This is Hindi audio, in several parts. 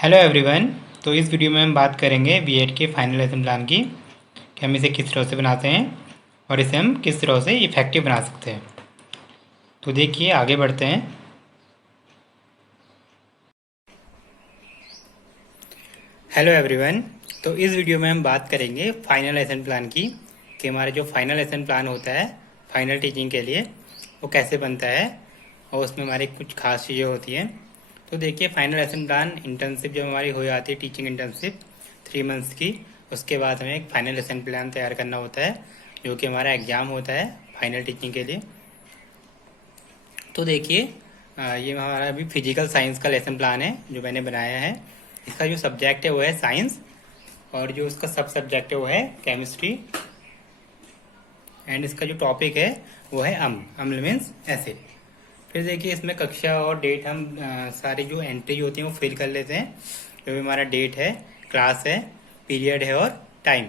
Hello everyone. तो इस वीडियो में हम बात करेंगे बीएड के फाइनल लेसन प्लान की कि हम इसे किस तरह से बनाते हैं और इसे हम किस तरह से इफ़ेक्टिव बना सकते हैं। तो देखिए आगे बढ़ते हैं। Hello everyone. तो इस वीडियो में हम बात करेंगे फाइनल लेसन प्लान की कि हमारा जो फाइनल लेसन प्लान होता है फाइनल टीचिंग के लिए वो कैसे बनता है और उसमें हमारी कुछ खास चीज़ें होती हैं। तो देखिए फाइनल लेसन प्लान इंटर्नशिप जब हमारी हो जाती है टीचिंग इंटर्नशिप 3 मंथ्स की, उसके बाद हमें एक फाइनल लेसन प्लान तैयार करना होता है जो कि हमारा एग्ज़ाम होता है फाइनल टीचिंग के लिए। तो देखिए ये हमारा अभी फिजिकल साइंस का लेसन प्लान है जो मैंने बनाया है। इसका जो सब्जेक्ट है वो है साइंस और जो उसका सब सब्जेक्ट है वो है केमिस्ट्री एंड इसका जो टॉपिक है वो है अम्ल मीन्स एसिड। फिर देखिए इसमें कक्षा और डेट हम सारी जो एंट्री होती है वो फिल कर लेते हैं। जो भी हमारा डेट है, क्लास है, पीरियड है और टाइम।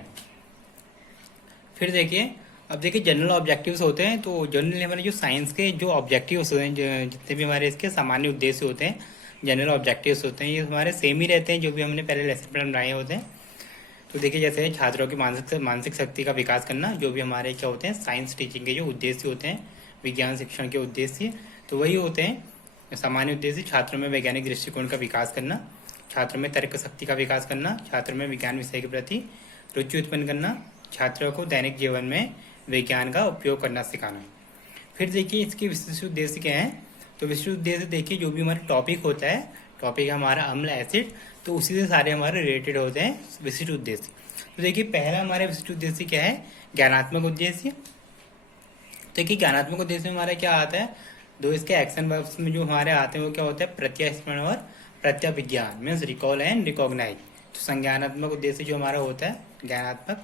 फिर देखिए अब देखिए जनरल ऑब्जेक्टिव्स होते हैं। तो जनरली हमारे जो साइंस के जो ऑब्जेक्टिव्स होते हैं, जितने भी हमारे इसके सामान्य उद्देश्य होते हैं, जनरल ऑब्जेक्टिव्स होते हैं, ये हमारे सेम ही रहते हैं जो भी हमने पहले लेसन प्लान बनाए होते हैं। तो देखिए जैसे छात्रों की मानसिक शक्ति का विकास करना, जो भी हमारे क्या होते हैं साइंस टीचिंग के जो उद्देश्य होते हैं, विज्ञान शिक्षण के उद्देश्य तो वही होते हैं। सामान्य उद्देश्य छात्रों में वैज्ञानिक दृष्टिकोण का विकास करना, छात्रों में तर्क शक्ति का विकास करना, छात्रों में विज्ञान विषय के प्रति रुचि उत्पन्न करना, छात्रों को दैनिक जीवन में विज्ञान का उपयोग करना सिखाना। फिर देखिए इसके विशिष्ट उद्देश्य क्या हैं। तो विशिष्ट उद्देश्य देखिए जो भी हमारा टॉपिक होता है, टॉपिक हमारा अम्ल एसिड, तो उसी से सारे हमारे रिलेटेड होते हैं विशिष्ट उद्देश्य। तो देखिए पहला हमारा विशिष्ट उद्देश्य क्या है, ज्ञानात्मक उद्देश्य। देखिए ज्ञानात्मक उद्देश्य में हमारा क्या आता है, दो इसके एक्शन वर्ब्स में जो हमारे आते हैं वो क्या होता है, प्रत्यास्मरण और प्रत्याभिज्ञान मीन्स रिकॉल एंड रिकॉग्नाइज। तो संज्ञानात्मक उद्देश्य जो हमारा होता है ज्ञानात्मक,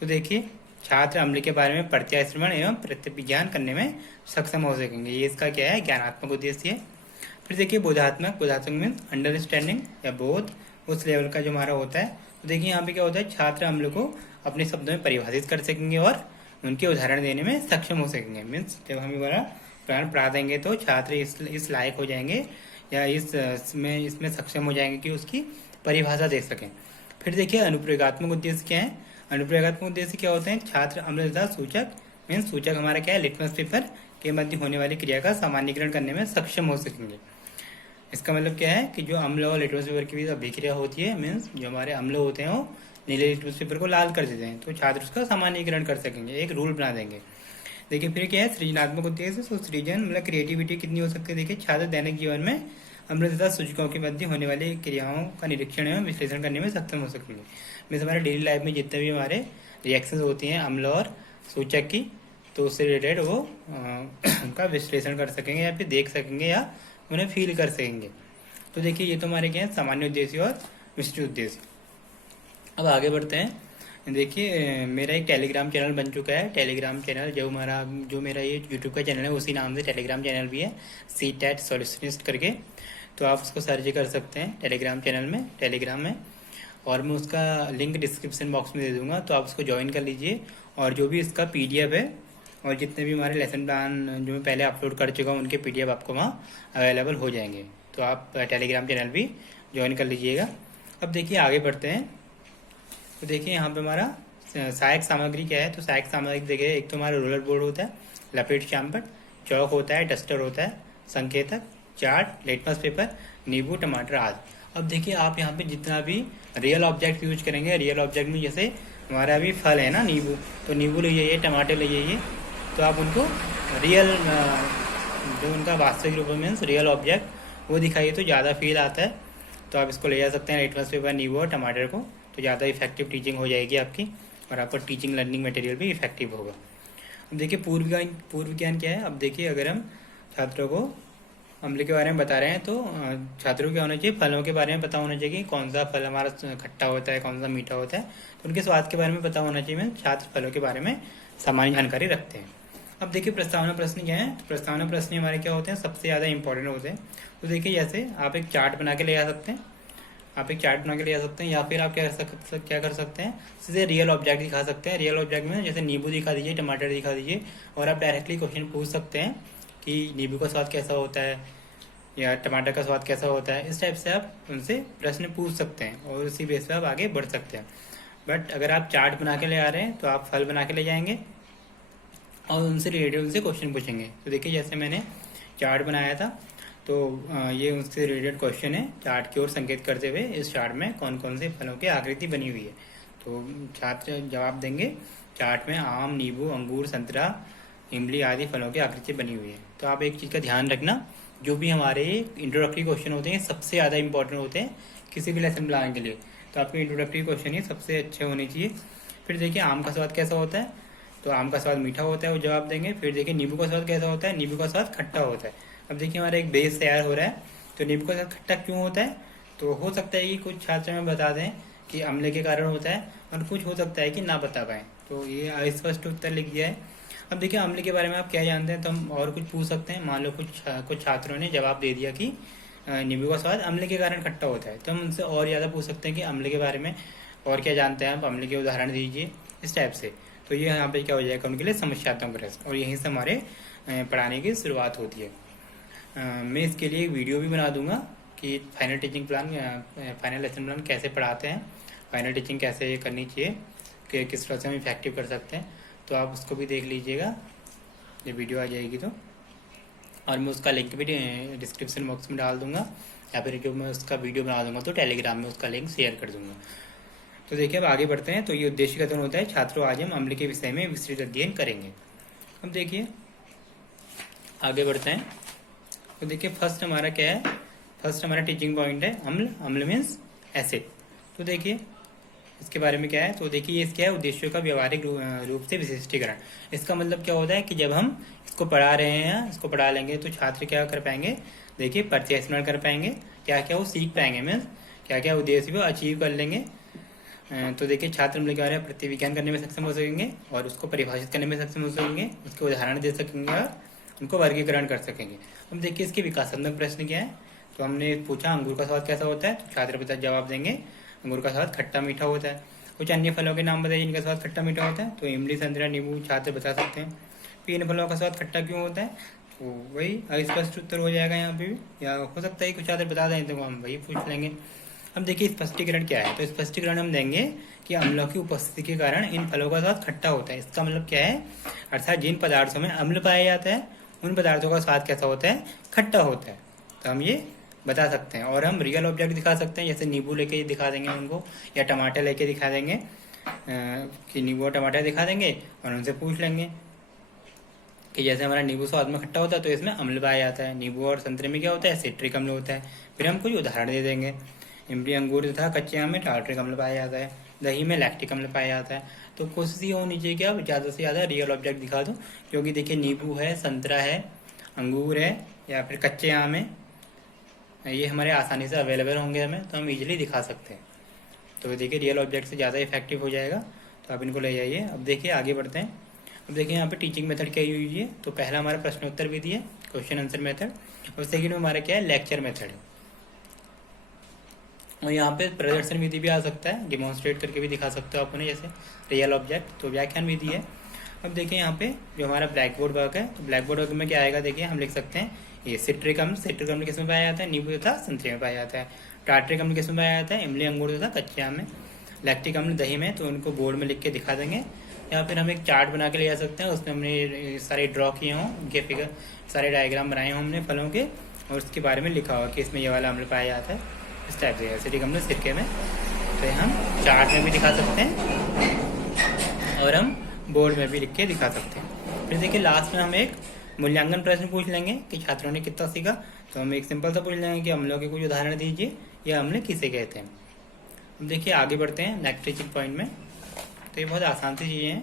तो देखिए छात्र अम्ल के बारे में प्रत्यास्मरण एवं प्रत्याभिज्ञान करने में सक्षम हो सकेंगे, ये इसका क्या है ज्ञानात्मक उद्देश्य है। फिर देखिए बोधात्मक मीन्स अंडरस्टैंडिंग या बोध, उस लेवल का जो हमारा होता है। तो देखिए यहाँ पे क्या होता है, छात्र अम्ल को अपने शब्दों में परिभाषित कर सकेंगे और उनके उदाहरण देने में सक्षम हो सकेंगे। मीन्स जब हम हमारा प्लान पढ़ा देंगे तो छात्र इस लायक हो जाएंगे या इसमें सक्षम हो जाएंगे कि उसकी परिभाषा दे सकें। फिर देखिए अनुप्रयोगात्मक उद्देश्य क्या है। अनुप्रयोगात्मक उद्देश्य क्या होते हैं, छात्र अम्ल तथा सूचक मीन्स सूचक हमारा क्या है लिटमस पेपर के मध्य होने वाली क्रिया का सामान्यीकरण करने में सक्षम हो सकेंगे। इसका मतलब क्या है कि जो अम्ल और लिटमस पेपर की बीच अभिक्रिया होती है, मीन्स जो हमारे अम्ल होते हैं वो नीले लिटमस पेपर को लाल कर देते हैं, तो छात्र उसका सामान्यीकरण कर सकेंगे, एक रूल बना देंगे। देखिए फिर क्या है सृजनात्मक उद्देश्य। तो सृजन मतलब क्रिएटिविटी कितनी हो सकती है, देखिए छात्र दैनिक जीवन में अम्ल तथा सूचकों के मध्य होने वाली क्रियाओं का निरीक्षण एवं विश्लेषण करने में सक्षम हो सकेंगे। मीन्स हमारे डेली लाइफ में जितने भी हमारे रिएक्शंस होती हैं अम्ल और सूचक की, तो उससे रिलेटेड वो उनका विश्लेषण कर सकेंगे या फिर देख सकेंगे या उन्हें फील कर सकेंगे। तो देखिए ये तो हमारे क्या है सामान्य उद्देश्य और विशिष्ट उद्देश्य। अब आगे बढ़ते हैं। देखिए मेरा एक टेलीग्राम चैनल बन चुका है। टेलीग्राम चैनल जो मेरा ये यूट्यूब का चैनल है उसी नाम से टेलीग्राम चैनल भी है, CTET सॉल्यूशनिस्ट करके। तो आप उसको सर्च कर सकते हैं टेलीग्राम चैनल में, टेलीग्राम में, और मैं उसका लिंक डिस्क्रिप्शन बॉक्स में दे दूंगा, तो आप उसको ज्वाइन कर लीजिए। और जो भी इसका PDF है और जितने भी हमारे लेसन प्लान जो मैं पहले अपलोड कर चुका हूँ उनके PDF आपको वहाँ अवेलेबल हो जाएंगे, तो आप टेलीग्राम चैनल भी ज्वाइन कर लीजिएगा। अब देखिए आगे बढ़ते हैं। तो देखिए यहाँ पे हमारा सहायक सामग्री क्या है। तो सहायक सामग्री देखिए एक तो हमारा रोलर बोर्ड होता है, लपेट चाम्पर, चौक होता है, डस्टर होता है, संकेतक, चार्ट, लिटमस पेपर, नींबू, टमाटर आदि। अब देखिए आप यहाँ पे जितना भी रियल ऑब्जेक्ट यूज करेंगे, रियल ऑब्जेक्ट में जैसे हमारा अभी फल है ना नींबू, तो नींबू ले जाइए, टमाटर ले जाइए, तो आप उनको रियल जो उनका वास्तविक रूप मीन्स रियल ऑब्जेक्ट वो दिखाइए तो ज़्यादा फील आता है। तो आप इसको ले जा सकते हैं लिटमस पेपर, नींबू और टमाटर को, तो ज़्यादा इफेक्टिव टीचिंग हो जाएगी आपकी और आपका टीचिंग लर्निंग मटेरियल भी इफेक्टिव होगा। अब देखिए पूर्व ज्ञान क्या है। अब देखिए अगर हम छात्रों को अम्ल के बारे में बता रहे हैं तो छात्रों को क्या होना चाहिए, फलों के बारे में पता होना चाहिए कि कौन सा फल हमारा खट्टा होता है, कौन सा मीठा होता है, तो उनके स्वाद के बारे में पता होना चाहिए। छात्र फलों के बारे में सामान्य जानकारी रखते हैं। अब देखिए प्रस्तावना प्रश्न क्या है। तो प्रस्तावना प्रश्न हमारे क्या होते हैं, सबसे ज़्यादा इंपॉर्टेंट होते हैं। तो देखिए जैसे आप एक चार्ट बना के ले जा सकते हैं, या फिर आप क्या कर सकते हैं, सीधे रियल ऑब्जेक्ट दिखा सकते हैं। रियल ऑब्जेक्ट में जैसे नींबू दिखा दीजिए, टमाटर दिखा दीजिए, और आप डायरेक्टली क्वेश्चन पूछ सकते हैं कि नींबू का स्वाद कैसा होता है या टमाटर का स्वाद कैसा होता है, इस टाइप से आप उनसे प्रश्न पूछ सकते हैं और उसी बेस पे आप आगे बढ़ सकते हैं। बट अगर आप चार्ट बना के ले आ रहे हैं तो आप फल बना के ले जाएंगे और उनसे रिलेटेड उनसे क्वेश्चन पूछेंगे। तो देखिए जैसे मैंने चार्ट बनाया था तो ये उससे रिलेटेड क्वेश्चन है, चार्ट की ओर संकेत करते हुए इस चार्ट में कौन कौन से फलों की आकृति बनी हुई है। तो छात्र जवाब देंगे चार्ट में आम, नींबू, अंगूर, संतरा, इमली आदि फलों की आकृति बनी हुई है। तो आप एक चीज़ का ध्यान रखना, जो भी हमारे इंट्रोडक्टरी क्वेश्चन होते हैं सबसे ज़्यादा इंपॉर्टेंट होते हैं किसी भी लेसन बनाने के लिए। तो आपके इंट्रोडक्टरी क्वेश्चन ही सबसे अच्छे होने चाहिए। फिर देखिए आम का स्वाद कैसा होता है, तो आम का स्वाद मीठा होता है, वो जवाब देंगे। फिर देखिए नींबू का स्वाद कैसा होता है, नींबू का स्वाद खट्टा होता है। अब देखिए हमारा एक बेस तैयार हो रहा है, तो नींबू का स्वाद खट्टा क्यों होता है, तो हो सकता है कि कुछ छात्र हमें बता दें कि अम्ल के कारण होता है और कुछ हो सकता है कि ना बता पाएँ। तो ये अस्पष्ट उत्तर लिख दिया है। अब देखिए अम्ल के बारे में आप क्या जानते हैं, तो हम और कुछ पूछ सकते हैं। मान लो कुछ छात्रों ने जवाब दे दिया कि नींबू का स्वाद अम्ल के कारण खट्टा होता है, तो हम उनसे और ज़्यादा पूछ सकते हैं कि अम्ल के बारे में और क्या जानते हैं आप, अम्ल के उदाहरण दीजिए, इस टाइप से। तो ये यहाँ पे क्या हो जाएगा उनके लिए समस्यात्मक प्रश्न, और यहीं से हमारे पढ़ाने की शुरुआत होती है। मैं इसके लिए एक वीडियो भी बना दूंगा कि final teaching plan, final lesson plan कैसे पढ़ाते हैं, फाइनल टीचिंग कैसे करनी चाहिए, कि किस तरह से हम इफेक्टिव कर सकते हैं। तो आप उसको भी देख लीजिएगा, ये वीडियो आ जाएगी तो। और मैं उसका लिंक भी डिस्क्रिप्शन बॉक्स में डाल दूंगा, या फिर जो मैं उसका वीडियो बना दूंगा तो टेलीग्राम में उसका लिंक शेयर कर दूंगा। तो देखिए अब आगे बढ़ते हैं। तो ये उद्देश्य कथन होता है, छात्रों आज हम अम्ल के विषय में विस्तृत अध्ययन करेंगे। अब देखिए आगे बढ़ते हैं। तो देखिए फर्स्ट हमारा क्या है, फर्स्ट हमारा टीचिंग पॉइंट है अम्ल, अम्ल मीन्स एसिड। तो देखिए इसके बारे में क्या है, तो देखिए ये क्या है, उद्देश्यों का व्यवहारिक रूप से विशिष्टीकरण। इसका मतलब क्या होता है कि जब हम इसको पढ़ा रहे हैं, इसको पढ़ा लेंगे तो छात्र क्या कर पाएंगे, देखिए प्रत्यक्ष कर पाएंगे, क्या क्या वो सीख पाएंगे, मीन्स क्या क्या उद्देश्य वो अचीव कर लेंगे। तो देखिए छात्र अम्ल के बारे में प्रतिविज्ञान करने में सक्षम हो सकेंगे और उसको परिभाषित करने में सक्षम हो सकेंगे, उसके उदाहरण दे सकेंगे और उनको वर्गीकरण कर सकेंगे। अब देखिए इसके विकासात्मक प्रश्न क्या है, तो हमने पूछा अंगूर का स्वाद कैसा होता है, तो छात्र बता जवाब देंगे अंगूर का स्वाद खट्टा मीठा होता है। कुछ अन्य फलों के नाम बताइए जिनका स्वाद खट्टा मीठा होता है, तो इमली, संतरा, नींबू छात्र बता सकते हैं। फिर इन फलों का स्वाद खट्टा क्यों होता है, तो वही अस्पष्ट उत्तर हो जाएगा यहाँ पे भी, या हो सकता है कुछ छात्र बता दें तो हम वही पूछ लेंगे। अब देखिए स्पष्टीकरण क्या है, तो स्पष्टीकरण हम देंगे कि अम्लों की उपस्थिति के कारण इन फलों का स्वाद खट्टा होता है। इसका मतलब क्या है, अर्थात जिन पदार्थों में अम्ल पाया जाता है उन पदार्थों का स्वाद कैसा होता है, खट्टा होता है। तो हम ये बता सकते हैं, और हम रियल ऑब्जेक्ट दिखा सकते हैं, जैसे नींबू लेके दिखा देंगे उनको, या टमाटर लेके दिखा देंगे कि नींबू और टमाटर दिखा देंगे और उनसे पूछ लेंगे कि जैसे हमारा नींबू स्वाद में खट्टा होता है तो इसमें अम्ल पाया जाता है, नींबू और संतरे में क्या होता है, सिट्रिक अम्ल होता है। फिर हम कुछ उदाहरण दे देंगे, इमली, अंगूर तथा कच्चे आम में टार्ट्रिक अम्ल पाया जाता है, दही में लैक्टिक अम्ल पाया जाता है। तो कोशिश ये होनी चाहिए कि आप ज़्यादा से ज़्यादा रियल ऑब्जेक्ट दिखा दो, क्योंकि देखिए नींबू है, संतरा है, अंगूर है, या फिर कच्चे आम है, ये हमारे आसानी से अवेलेबल होंगे हमें, तो हम इजीली दिखा सकते हैं। तो देखिए रियल ऑब्जेक्ट से ज़्यादा इफेक्टिव हो जाएगा, तो आप इनको ले जाइए। अब देखिए आगे बढ़ते हैं। अब देखिए यहाँ पे टीचिंग मेथड क्या यूज है, तो पहला हमारा प्रश्नोत्तर विधि है, क्वेश्चन आंसर मेथड, और सेकेंड में हमारा क्या है, लेक्चर मेथड है। और यहाँ पे प्रदर्शन विधि भी आ सकता है, डिमॉन्स्ट्रेट करके भी दिखा सकते हो आप उन्हें, जैसे रियल ऑब्जेक्ट। तो व्याख्यान विधि है। अब देखिए यहाँ पे जो हमारा ब्लैक बोर्ड वर्क है, तो ब्लैक बोर्ड वर्क में क्या आएगा, देखिए हम लिख सकते हैं ये सिट्रिक अम्ल किस में पाया जाता है, नींबू तथा संतरे में पाया जाता है। टार्ट्रिक अम्ल किस में पाया जाता है, इमली, अंगूर तथा कच्चे आम में। लैक्टिक अम्ल दही में, तो उनको बोर्ड में लिख के दिखा देंगे, या फिर हम एक चार्ट बना के ले जा सकते हैं, उसमें हमने सारे ड्रॉ किए हों, उनके फिगर सारे डायग्राम बनाए हों हमने फलों के, और उसके बारे में लिखा हो कि इसमें ये वाला अम्ल पाया जाता है, इस टाइप से एसिडिक अम्ल सिरके में। तो हम चार्ट में भी दिखा सकते हैं और हम बोर्ड में भी लिख के दिखा सकते हैं। फिर देखिए लास्ट में हम एक मूल्यांकन प्रश्न पूछ लेंगे कि छात्रों ने कितना सीखा। तो हम एक सिंपल सा पूछ लेंगे कि अम्लों के कुछ उदाहरण दीजिए, या अम्ल किसे कहते हैं। अब देखिए आगे बढ़ते हैं नेक्स्ट टीचिंग पॉइंट में। तो ये बहुत आसान सी चीज़ें हैं,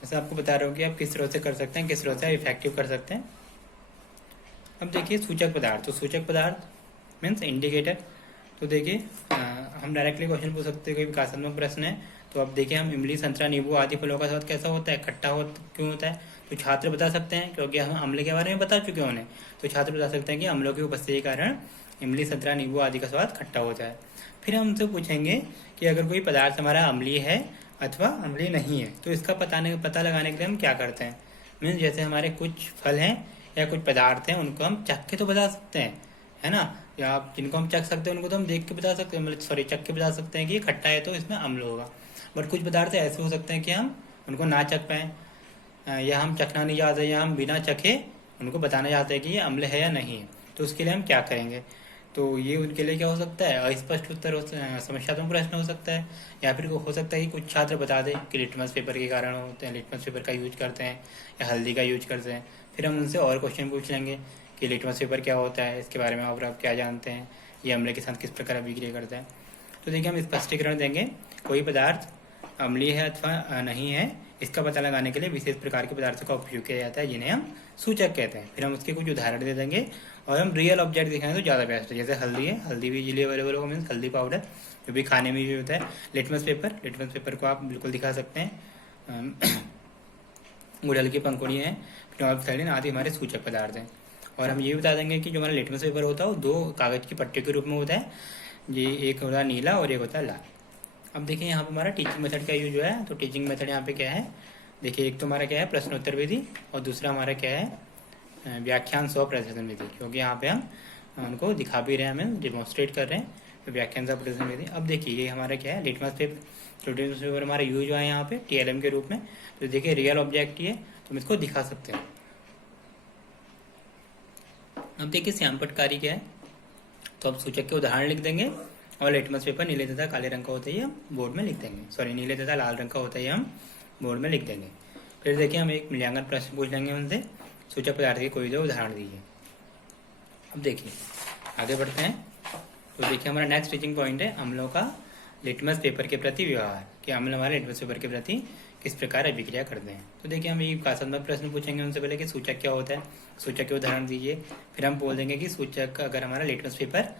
जैसे आपको बता रहा हूँ कि आप किस तरह से कर सकते हैं, किस तरह से इफेक्टिव कर सकते हैं। अब देखिए सूचक पदार्थ, तो सूचक पदार्थ मीन्स इंडिकेटर। तो देखिए हम डायरेक्टली क्वेश्चन पूछ सकते हैं, कोई विकासात्मक प्रश्न है। तो अब देखिए हम इमली, संतरा, नींबू आदि फलों का स्वाद कैसा होता है, खट्टा क्यों होता है। तो छात्र बता सकते हैं, क्योंकि हम अम्ल के बारे में बता चुके हैं उन्हें, तो छात्र बता सकते हैं कि अम्लों की उपस्थिति के कारण इमली, संतरा, नींबू आदि का स्वाद खट्टा होता है। फिर हम उनसे पूछेंगे कि अगर कोई पदार्थ हमारा अम्लीय है अथवा अम्लीय नहीं है, तो इसका पता लगाने के लिए हम क्या करते हैं। मीन्स जैसे हमारे कुछ फल हैं या कुछ पदार्थ हैं उनको हम चख के तो बता सकते हैं, है ना, या आप जिनको हम चख सकते हैं उनको तो हम देख के बता सकते हैं, मतलब सॉरी चख के बता सकते हैं कि ये खट्टा है तो इसमें अम्ल होगा। बट कुछ पदार्थ ऐसे हो सकते हैं कि हम उनको ना चख पाएँ, या हम चखना नहीं चाहते, या हम बिना चखे उनको बताना चाहते हैं कि ये अम्ल है या नहीं है, तो उसके लिए हम क्या करेंगे। तो ये उनके लिए क्या हो सकता है, अस्पष्ट उत्तर हो, समस्यात्मक प्रश्न हो सकता है, या फिर हो सकता है कि कुछ छात्र बता दें कि लिटमस पेपर के कारण होते हैं, लिटमस पेपर का यूज करते हैं या हल्दी का यूज करते हैं। फिर हम उनसे और क्वेश्चन पूछ लेंगे कि लिटमस पेपर क्या होता है, इसके बारे में आप क्या जानते हैं, ये अम्ल के साथ किस प्रकार अभिक्रिया करता है। तो देखिए हम स्पष्टीकरण देंगे, कोई पदार्थ अम्लीय है अथवा नहीं है इसका पता लगाने के लिए विशेष प्रकार के पदार्थों का उपयोग किया जाता है जिन्हें हम सूचक कहते हैं। फिर हम उसके कुछ उदाहरण दे देंगे और हम रियल ऑब्जेक्ट दिखाएंगे तो ज़्यादा बेस्ट है। जैसे हल्दी है, हल्दी भी इजीली अवेलेबल होगा, मीन्स हल्दी पाउडर जो भी खाने में भी होता है। लिटमस पेपर को आप बिल्कुल दिखा सकते हैं। गुड़हल की पंखुड़ियाँ हैं, फिनोल्फथालीन आदि हमारे सूचक पदार्थ हैं। और हम ये बता देंगे कि जो हमारा लिटमस पेपर होता है वो 2 कागज़ की पट्टियों के रूप में होता है, ये एक होता है नीला और एक होता है लाल। अब देखिए यहाँ पे हमारा टीचिंग मेथड का यूज जो है, तो टीचिंग मेथड यहाँ पे क्या है, देखिए एक तो हमारा क्या है प्रश्नोत्तर विधि और दूसरा हमारा क्या है व्याख्यान सह प्रदर्शन विधि, क्योंकि यहाँ पे हम उनको दिखा भी रहे हैं, हमें डिमॉन्स्ट्रेट कर रहे हैं, तो व्याख्यान सह प्रदर्शन विधि। अब देखिए ये हमारा क्या है लिटमस पेपर, लिटमस पेपर हमारा यूज हुआ है यहाँ पे TLM के रूप में। तो देखिए रियल ऑब्जेक्ट ये तो हम इसको दिखा सकते हैं। अब देखिए श्यामपटकारी क्या है, तो अब सूचक के उदाहरण लिख देंगे और लिटमस पेपर नीले तथा काले रंग का होता है ये हम बोर्ड में लिख देंगे, सॉरी नीले तथा लाल रंग का होता है हम बोर्ड में लिख देंगे। फिर देखिए हम एक मूल्यांकन प्रश्न पूछ लेंगे उनसे, सूचक पदार्थ के कोई दो उदाहरण दीजिए। अब देखिए आगे बढ़ते हैं, तो देखिए हमारा नेक्स्ट टीचिंग पॉइंट है अम्लों का लिटमस पेपर के प्रति व्यवहार, कि अम्ल हमारे लिटमस पेपर के प्रति किस प्रकार अभिक्रिया करते हैं। तो देखिए हम ये विकासात्मक प्रश्न पूछेंगे उनसे पहले कि सूचक क्या होता है, सूचक के उदाहरण दीजिए। फिर हम बोल देंगे कि सूचक अगर हमारा लिटमस पेपर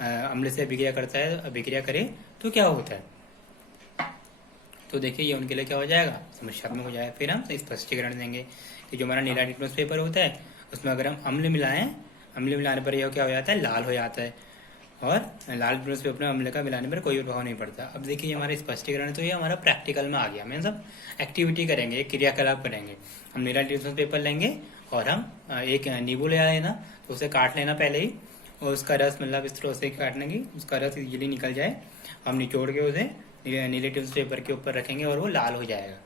अम्ल से अभिक्रिया करता है, अभिक्रिया करे तो क्या होता है। तो देखिए ये उनके लिए क्या हो जाएगा, समस्यात्मक हो जाएगा। फिर हम स्पष्टीकरण देंगे कि जो हमारा नीला लिटमस पेपर होता है उसमें अगर हम अम्ल मिलाएं, अम्ल मिलाने पर यह क्या हो जाता है, लाल हो जाता है, और लाल लिटमस पेपर में अम्ल का मिलाने पर कोई प्रभाव नहीं पड़ता। अब देखिए ये हमारा स्पष्टीकरण है, तो ये हमारा प्रैक्टिकल में आ गया, मीन्स हम एक्टिविटी करेंगे, एक क्रियाकलाप करेंगे। हम नीला लिटमस पेपर लेंगे और हम एक नींबू ले लेना, तो उसे काट लेना पहले ही, और उसका रस मतलब इस तरह से काटने की उसका रस इजीली निकल जाए, हम निचोड़ के उसे नीले लिटमस पेपर के ऊपर रखेंगे और वो लाल हो जाएगा।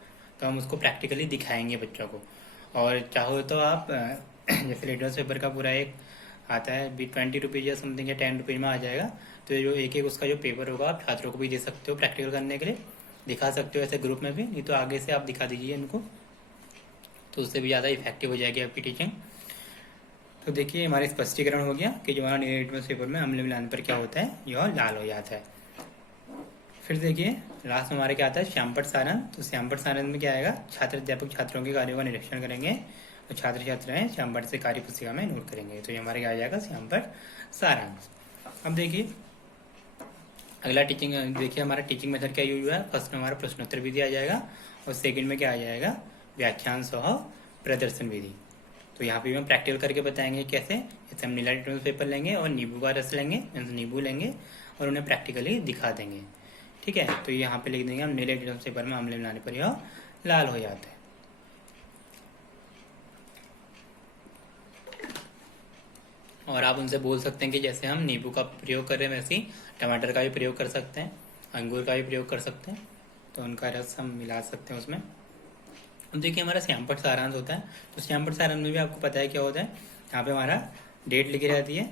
तो हम उसको प्रैक्टिकली दिखाएंगे बच्चों को। और चाहो तो आप जैसे लिटमस पेपर का पूरा एक आता है 20 रुपीज़ या समथिंग या 10 रुपीज़ में आ जाएगा, तो जो एक उसका जो पेपर होगा आप छात्रों को भी दे सकते हो प्रैक्टिकल करने के लिए, दिखा सकते हो ऐसे ग्रुप में भी, नहीं तो आगे से आप दिखा दीजिए इनको, तो उससे भी ज़्यादा इफेक्टिव हो जाएगी आपकी टीचिंग। तो देखिए हमारे स्पष्टीकरण हो गया कि जो हमारा नीले लिटमस पेपर में अम्ल मिलाने पर क्या होता है, यह लाल हो जाता है। फिर देखिए लास्ट में हमारे क्या आता है श्यामपट सारण। तो श्यामपट सारण में क्या आएगा, छात्र अध्यापक छात्रों के कार्यों का निरीक्षण करेंगे और छात्र छात्राएं श्यामपट से कार्य पुस्तिका में नोट करेंगे। तो ये हमारे क्या आ जाएगा श्यामपट सारांश। अब देखिए अगला टीचिंग, देखिए हमारा टीचिंग मेथड क्या यूज हुआ है। फर्स्ट में हमारा प्रश्नोत्तर विधि आ जाएगा और सेकंड में क्या आ जाएगा, व्याख्यान सह प्रदर्शन विधि। तो यहाँ पे भी हम प्रैक्टिकल करके बताएंगे कैसे। जैसे हम नीला लिटमस पेपर लेंगे और नींबू का रस लेंगे, नींबू लेंगे और उन्हें प्रैक्टिकली दिखा देंगे, ठीक है। तो यहाँ पे लिख देंगे हम नीले लिटमस पेपर में अम्ल मिलाने पर यह लाल हो जाता है। और आप उनसे बोल सकते हैं कि जैसे हम नींबू का प्रयोग कर रहे हैं वैसे ही टमाटर का भी प्रयोग कर सकते हैं, अंगूर का भी प्रयोग कर सकते हैं, तो उनका रस हम मिला सकते हैं उसमें। अब देखिए हमारा श्यामपट सारांश होता है, तो श्यामपट सारांश में भी आपको पता है क्या होता है, यहाँ पे हमारा डेट लिखी रहती है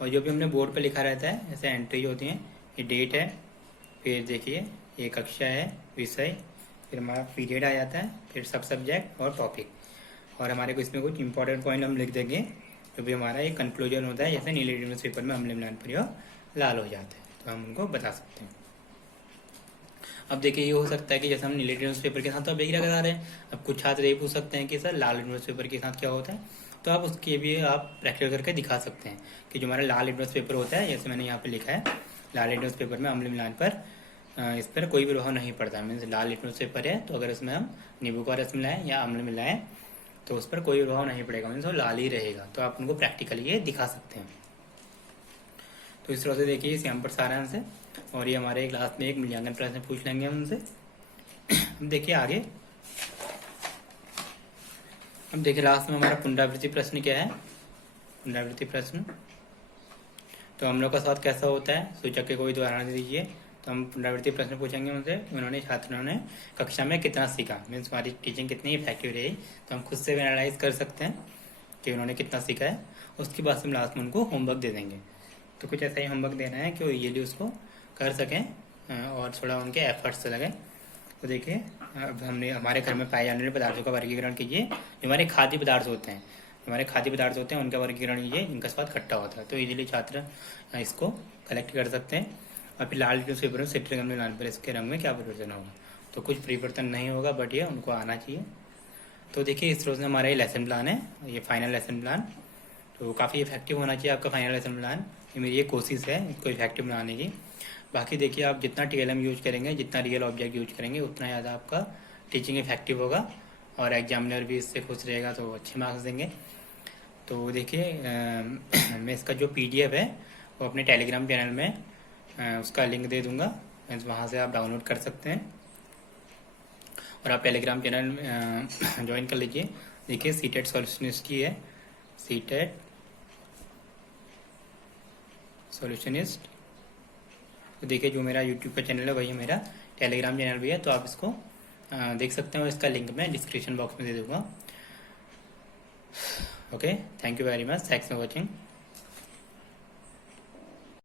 और जो भी हमने बोर्ड पे लिखा रहता है जैसे एंट्री होती है, ये डेट है, फिर देखिए ये कक्षा है, विषय, फिर हमारा पीरियड आ जाता है, फिर सब सब्जेक्ट और टॉपिक, और हमारे को इसमें कुछ इंपॉर्टेंट पॉइंट हम लिख देंगे, जो भी हमारा एक कंक्लूजन होता है, जैसे नीले लिटमस पेपर में अम्ल मिलान पर लाल हो जाता है, तो हम उनको बता सकते हैं। अब देखिए ये हो सकता है कि जैसे हम नीले लिटमस पेपर के साथ तो अभिक्रिया करा रहे हैं, अब कुछ छात्र ये पूछ सकते हैं कि सर लाल लिटमस पेपर के साथ क्या होता है, तो आप उसके भी आप प्रैक्टिकल करके दिखा सकते हैं कि जो हमारा लाल लिटमस पेपर होता है, जैसे मैंने यहाँ पे लिखा है, लाल लिटमस पेपर में अम्ल मिलान पर इस पर कोई भी प्रभाव नहीं पड़ता। मीन्स लाल लिटमस पेपर है तो अगर इसमें हम नींबू का रस मिलाएं या अम्ल मिलाएं तो उस पर कोई प्रभाव नहीं पड़ेगा, मीन्स वो लाल ही रहेगा। तो आप उनको प्रैक्टिकली ये दिखा सकते हैं। तो इस तरह से देखिए श्यामपट सारांश है, और ये हमारे क्लास में एक मूल्यांकन प्रश्न पूछ लेंगे हम उनसे। देखिए आगे अब देखिए लास्ट में हमारा पुनरावृत्ति प्रश्न क्या है। पुनरावृत्ति प्रश्न तो हम लोग का साथ कैसा होता है, सूचक के कोई उदाहरण दीजिए। तो हम पुनरावृत्ति प्रश्न पूछेंगे उनसे उन्होंने छात्रों ने कक्षा में कितना सीखा, मीन्स हमारी टीचिंग कितनी इफेक्टिव रही। तो हम खुद से भी एनालाइज कर सकते हैं कि उन्होंने कितना सीखा है। उसके बाद हम लास्ट में उनको होमवर्क दे देंगे। तो कुछ ऐसा ही होमवर्क देना है कि वो ईजिली उसको कर सकें और थोड़ा उनके एफर्ट्स लगे। तो देखिए अब हमने हमारे घर में पाए जाने वाले पदार्थों का वर्गीकरण कीजिए। जो हमारे खाद्य पदार्थ होते हैं, हमारे खाद्य पदार्थ होते हैं उनका वर्गीकरण कीजिए, इनका स्वाद खट्टा होता है। तो इजीली छात्र इसको कलेक्ट कर सकते हैं। और फिर लाल जो पेपर सिट्रिक अम्ल लाल पर इसके रंग में क्या परिवर्तन होगा। तो कुछ परिवर्तन नहीं होगा, बट ये उनको आना चाहिए। तो देखिए इस रोज़ हमारा ये लेसन प्लान है, ये फाइनल लेसन प्लान। तो काफ़ी इफेक्टिव होना चाहिए आपका फाइनल लेसन प्लान। ये मेरी ये कोशिश है इसको इफेक्टिव बनाने की। बाकी देखिए आप जितना TLM यूज करेंगे, जितना रियल ऑब्जेक्ट यूज करेंगे, उतना ज़्यादा आपका टीचिंग इफेक्टिव होगा और एग्जामिनर भी इससे खुश रहेगा, तो अच्छे मार्क्स देंगे। तो देखिए मैं इसका जो PDF है वो अपने टेलीग्राम चैनल में उसका लिंक दे दूंगा, वहाँ से आप डाउनलोड कर सकते हैं और आप टेलीग्राम चैनल ज्वाइन कर लीजिए। देखिए सीटेट सॉल्यूशनिस्ट की है, सीटेट सॉल्यूशनिस्ट। तो देखिए जो मेरा यूट्यूब का चैनल है वही मेरा टेलीग्राम चैनल भी है, तो आप इसको देख सकते हो। इसका लिंक मैं डिस्क्रिप्शन बॉक्स में दे दूंगा। Okay, thank you very much, thanks for watching.